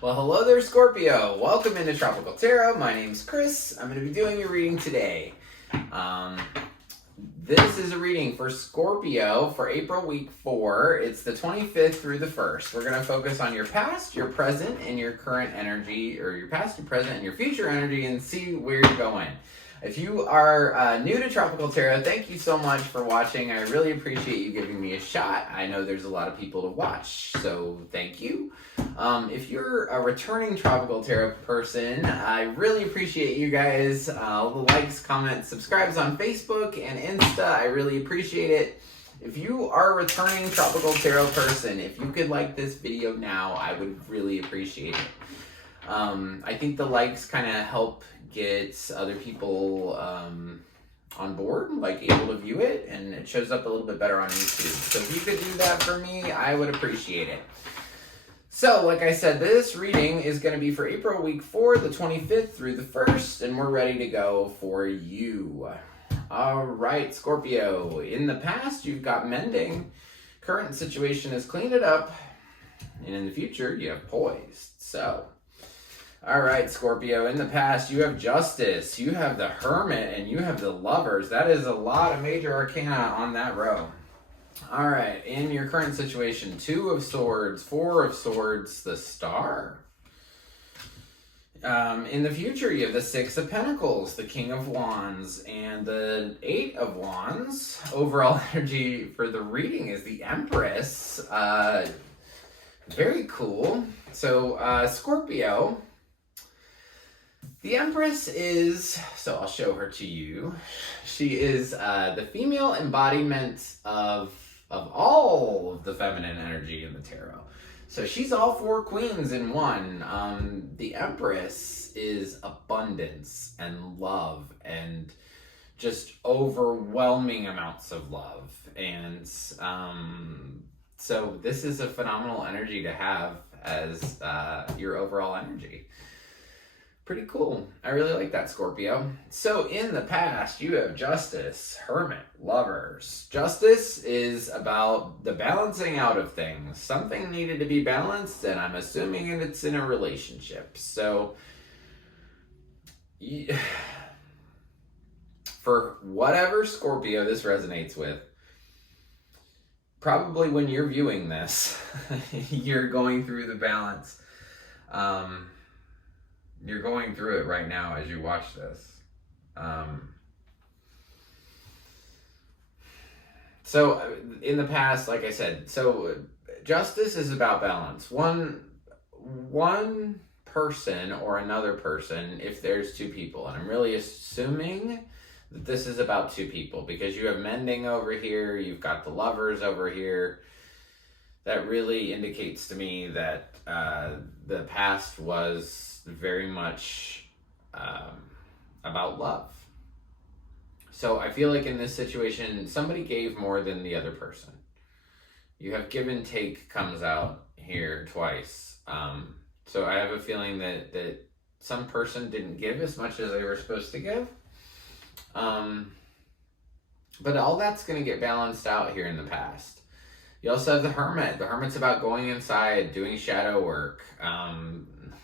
Well, hello there, Scorpio. Welcome into Tropical Tarot. My name's Chris. I'm going to be doing your reading today. This is a reading for Scorpio for April week 4. It's the 25th through the 1st. We're going to focus on your past, your present, and your current energy, or your past, your present, and your future energy, and see where you're going. If you are new to Tropical Tarot, thank you so much for watching. I really appreciate you giving me a shot. I know there's a lot of people to watch, so thank you. If you're a returning Tropical Tarot person, I really appreciate you guys. All the likes, comments, subscribes on Facebook and Insta, I really appreciate it. If you are a returning Tropical Tarot person, if you could like this video now, I would really appreciate it. I think the likes kind of help get other people on board, like able to view it, and it shows up a little bit better on YouTube. So if you could do that for me, I would appreciate it. So, like I said, this reading is going to be for April week 4, the 25th through the 1st, and we're ready to go for you. All right, Scorpio. In the past, you've got mending. Current situation is clean it up, and in the future, you have poised. So, all right, Scorpio. In the past, you have justice, you have the hermit, and you have the lovers. That is a lot of major arcana on that row. All right, in your current situation, 2 of Swords, 4 of Swords, the Star. In the future, you have the 6 of Pentacles, the King of Wands, and the 8 of Wands. Overall energy for the reading is the Empress. Very cool. So, Scorpio, the Empress is, so I'll show her to you. She is the female embodiment of all of the feminine energy in the tarot. So she's all 4 queens in one. The Empress is abundance and love and just overwhelming amounts of love. And so this is a phenomenal energy to have as your overall energy. Pretty cool. I really like that, Scorpio. So in the past, you have justice, hermit, lovers. Justice is about the balancing out of things. Something needed to be balanced, and I'm assuming it's in a relationship. So for whatever Scorpio this resonates with, probably when you're viewing this, you're going through the balance. You're going through it right now as you watch this. So in the past, like I said, so justice is about balance. One person or another person, if there's 2 people, and I'm really assuming that this is about 2 people because you have mending over here, you've got the lovers over here. That really indicates to me that the past was very much about love. So I feel like in this situation, somebody gave more than the other person. You have give and take comes out here twice. So I have a feeling that some person didn't give as much as they were supposed to give. But all that's going to get balanced out here in the past. You also have the Hermit. The Hermit's about going inside, doing shadow work.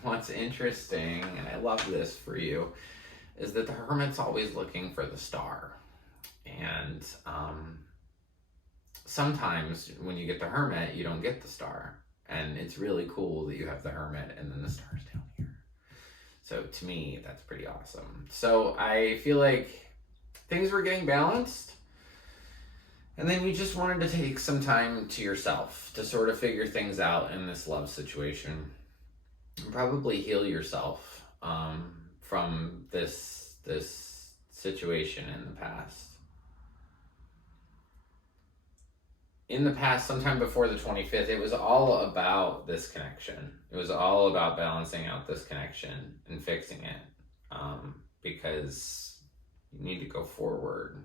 What's interesting, and I love this for you, is that the Hermit's always looking for the star. And sometimes when you get the Hermit, you don't get the star. And it's really cool that you have the Hermit and then the star's down here. So to me, that's pretty awesome. So I feel like things were getting balanced. And then you just wanted to take some time to yourself to sort of figure things out in this love situation. And probably heal yourself from this situation in the past. In the past, sometime before the 25th, it was all about this connection. It was all about balancing out this connection and fixing it because you need to go forward.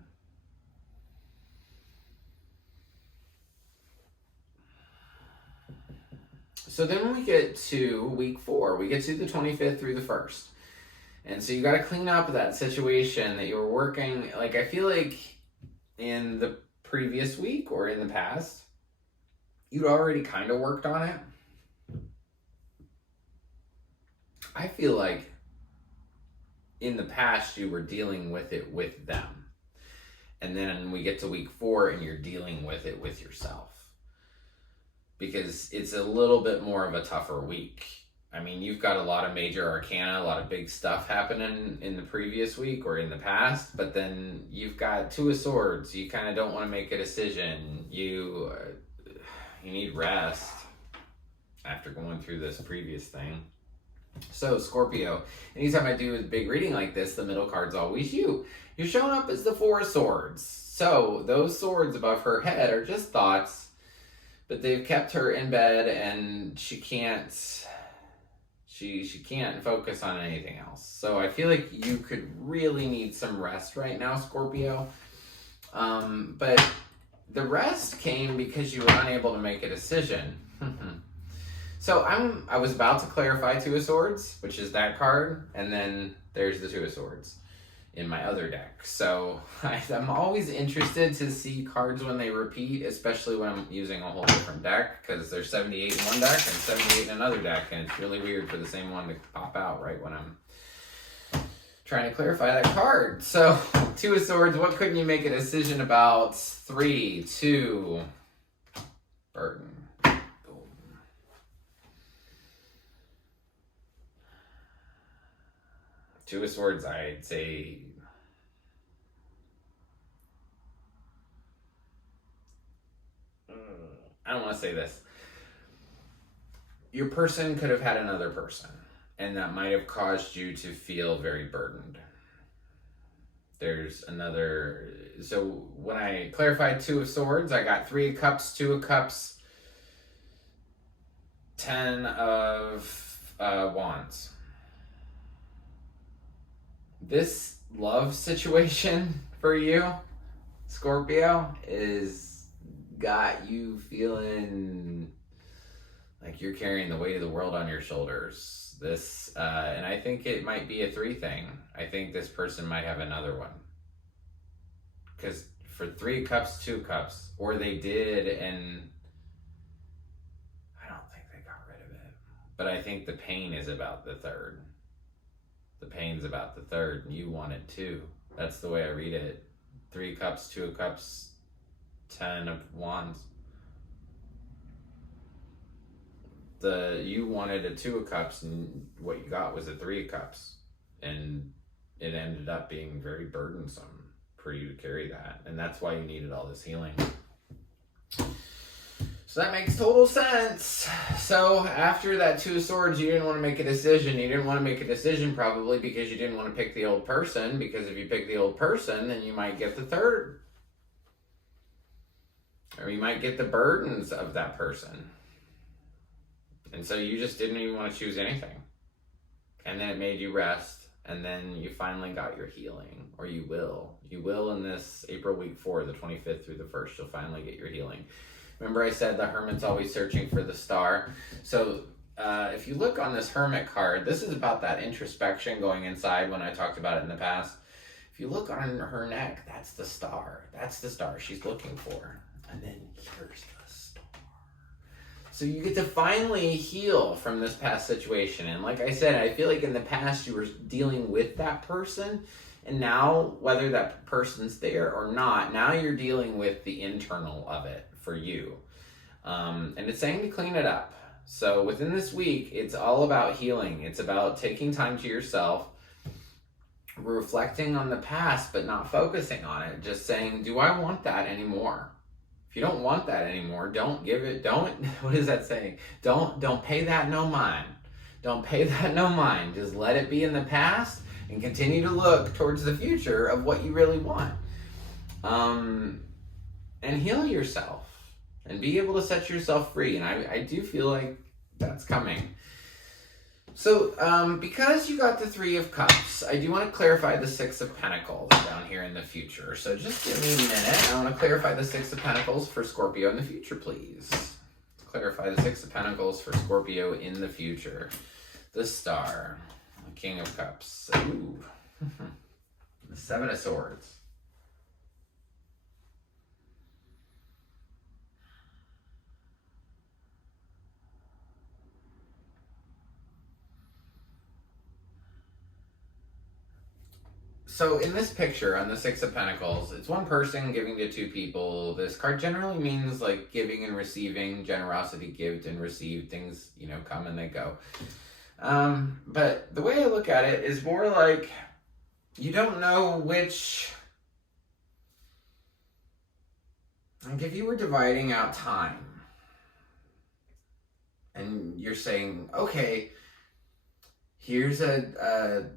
So then we get to week 4. We get to the 25th through the 1st. And so you got to clean up that situation that you were working. Like, I feel like in the previous week or in the past, you'd already kind of worked on it. I feel like in the past you were dealing with it with them. And then we get to week 4 and you're dealing with it with yourself. Because it's a little bit more of a tougher week. I mean, you've got a lot of major arcana, a lot of big stuff happening in the previous week or in the past, but then you've got 2 of Swords. You kind of don't want to make a decision. You need rest after going through this previous thing. So, Scorpio, anytime I do a big reading like this, the middle card's always you. You're showing up as the 4 of Swords. So, those swords above her head are just thoughts, but they've kept her in bed and she can't focus on anything else. So I feel like you could really need some rest right now, Scorpio. But the rest came because you were unable to make a decision. So I was about to clarify 2 of Swords, which is that card, and then there's the 2 of Swords in my other deck. So I'm always interested to see cards when they repeat, especially when I'm using a whole different deck, because there's 78 in one deck and 78 in another deck, and it's really weird for the same one to pop out right when I'm trying to clarify that card. So 2 of Swords, what couldn't you make a decision about? 3, 2, burden. 2 of Swords, I'd say I don't want to say this. Your person could have had another person, and that might have caused you to feel very burdened. There's another... So when I clarified 2 of Swords, I got 3 of Cups, 2 of Cups, 10 of Wands. This love situation for you, Scorpio, is got you feeling like you're carrying the weight of the world on your shoulders. This, and I think it might be a 3 thing. I think this person might have another one. Because for 3 cups, 2 cups, or they did, and I don't think they got rid of it. But I think the pain is about the 3rd. The pain's about the 3rd, and you want it too. That's the way I read it. 3 cups, 2 of cups, 10 of Wands. You wanted a 2 of Cups, and what you got was a 3 of Cups, and it ended up being very burdensome for you to carry that, and that's why you needed all this healing. So that makes total sense. So after that 2 of Swords, you didn't want to make a decision. You didn't want to make a decision probably because you didn't want to pick the old person, because if you pick the old person, then you might get the 3rd. Or you might get the burdens of that person. And so you just didn't even want to choose anything. And then it made you rest. And then you finally got your healing. Or you will. You will in this April week 4, the 25th through the 1st. You'll finally get your healing. Remember I said the Hermit's always searching for the star. So if you look on this Hermit card, this is about that introspection going inside when I talked about it in the past. If you look on her neck, that's the star. That's the star she's looking for. And then here's the star. So you get to finally heal from this past situation. And like I said, I feel like in the past you were dealing with that person. And now, whether that person's there or not, now you're dealing with the internal of it for you. And it's saying to clean it up. So within this week, it's all about healing. It's about taking time to yourself, reflecting on the past, but not focusing on it. Just saying, do I want that anymore? If you don't want that anymore, don't give it, what is that saying? Don't pay that no mind. Don't pay that no mind. Just let it be in the past and continue to look towards the future of what you really want. And heal yourself and be able to set yourself free. And I do feel like that's coming. So, because you got the 3 of Cups, I do want to clarify the 6 of Pentacles down here in the future. So just give me a minute. I want to clarify the 6 of Pentacles for Scorpio in the future, please. Clarify the 6 of Pentacles for Scorpio in the future. The Star. The King of Cups. Ooh. The 7 of Swords. So in this picture on the Six of Pentacles, it's one person giving to two people. This card generally means like giving and receiving, generosity, give and receive. Things, you know, come and they go. But the way I look at it is more like you don't know which... Like if you were dividing out time and you're saying, okay, here's a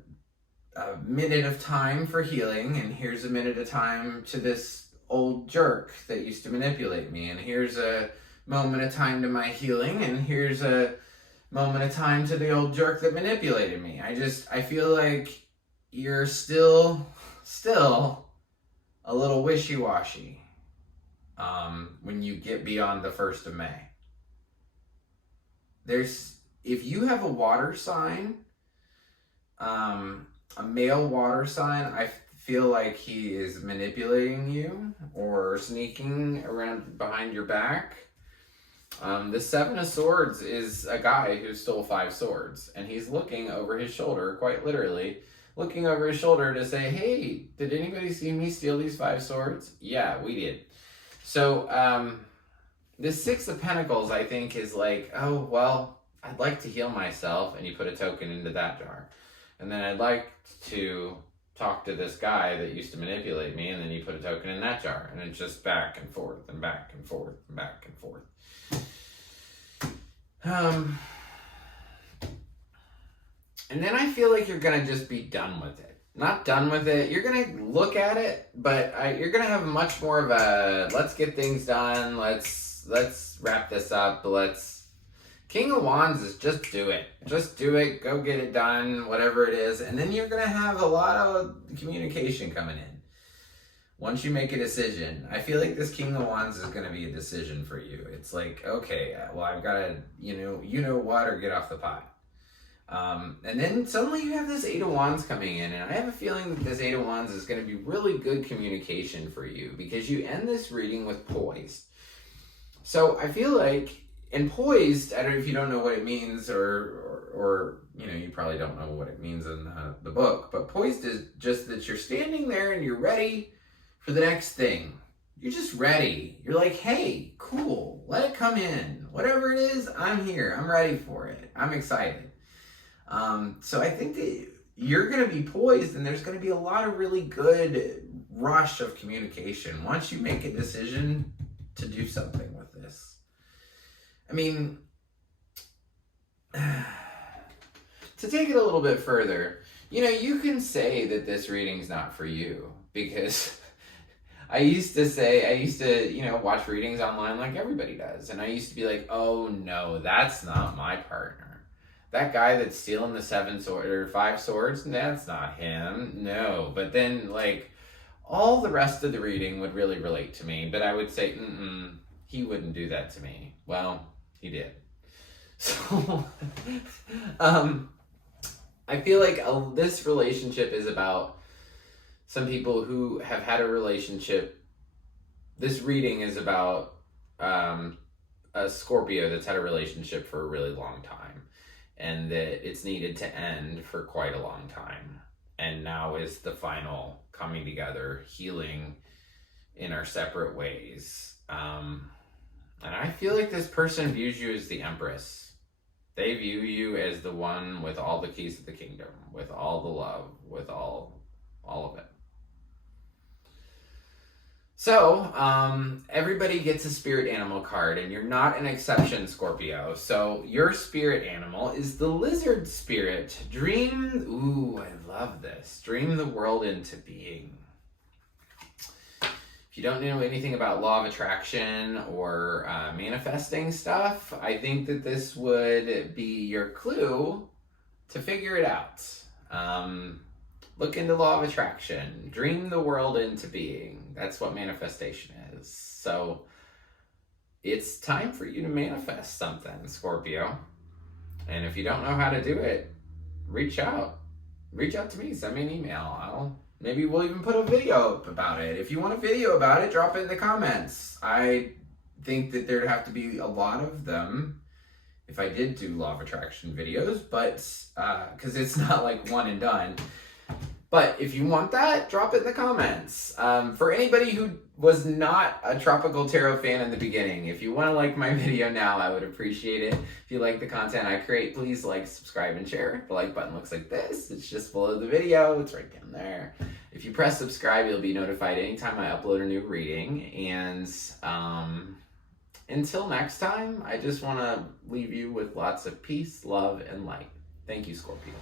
minute of time for healing, and here's a minute of time to this old jerk that used to manipulate me, and here's a moment of time to my healing, and here's a moment of time to the old jerk that manipulated me. I feel like you're still a little wishy-washy when you get beyond the 1st of May. If you have a water sign, a male water sign, I feel like he is manipulating you or sneaking around behind your back. The 7 of Swords is a guy who stole 5 swords, and he's looking over his shoulder, quite literally, looking over his shoulder to say, hey, did anybody see me steal these 5 swords? Yeah, we did. So, this 6 of Pentacles, I think, is like, oh, well, I'd like to heal myself, and you put a token into that jar. And then I'd like to talk to this guy that used to manipulate me, and then you put a token in that jar. And it's just back and forth and back and forth and back and forth. And then I feel like you're going to just be done with it. Not done with it. You're going to look at it, but you're going to have much more of a, let's get things done. Let's wrap this up. King of Wands is just do it. Just do it. Go get it done, whatever it is. And then you're going to have a lot of communication coming in. Once you make a decision, I feel like this King of Wands is going to be a decision for you. It's like, okay, well, I've got to, you know what, or get off the pot. And then suddenly you have this 8 of Wands coming in, and I have a feeling that this 8 of Wands is going to be really good communication for you because you end this reading with poised. So I feel like, and poised, I don't know if you don't know what it means, or you probably don't know what it means in the book, but poised is just that you're standing there and you're ready for the next thing. You're just ready. You're like, hey, cool, let it come in. Whatever it is, I'm here. I'm ready for it. I'm excited. So I think that you're going to be poised, and there's going to be a lot of really good rush of communication once you make a decision to do something with this. I mean, to take it a little bit further, you can say that this reading's not for you, because I used to watch readings online like everybody does. And I used to be like, oh no, that's not my partner. That guy that's stealing the 5 swords, that's not him. No. But then all the rest of the reading would really relate to me. But I would say, he wouldn't do that to me. Well, he did. So, I feel like this relationship is about some people who have had a relationship. This reading is about a Scorpio that's had a relationship for a really long time, and that it's needed to end for quite a long time. And now is the final coming together, healing in our separate ways. And I feel like this person views you as the Empress. They view you as the one with all the keys to the kingdom, with all the love, with all of it. So, everybody gets a spirit animal card, and you're not an exception, Scorpio. So, your spirit animal is the lizard spirit. I love this. Dream the world into being. If you don't know anything about law of attraction or manifesting stuff, I think that this would be your clue to figure it out. Look into law of attraction. Dream the world into being. That's what manifestation is. So it's time for you to manifest something, Scorpio. And if you don't know how to do it, reach out. Reach out to me. Send me an email. Maybe we'll even put a video up about it. If you want a video about it, drop it in the comments. I think that there'd have to be a lot of them if I did do law of attraction videos, but because it's not like one and done. But if you want that, drop it in the comments. For anybody who was not a Tropical Tarot fan in the beginning, if you want to like my video now, I would appreciate it. If you like the content I create, please like, subscribe, and share. The like button looks like this. It's just below the video. It's right down there. If you press subscribe, you'll be notified anytime I upload a new reading. And until next time, I just want to leave you with lots of peace, love, and light. Thank you, Scorpio.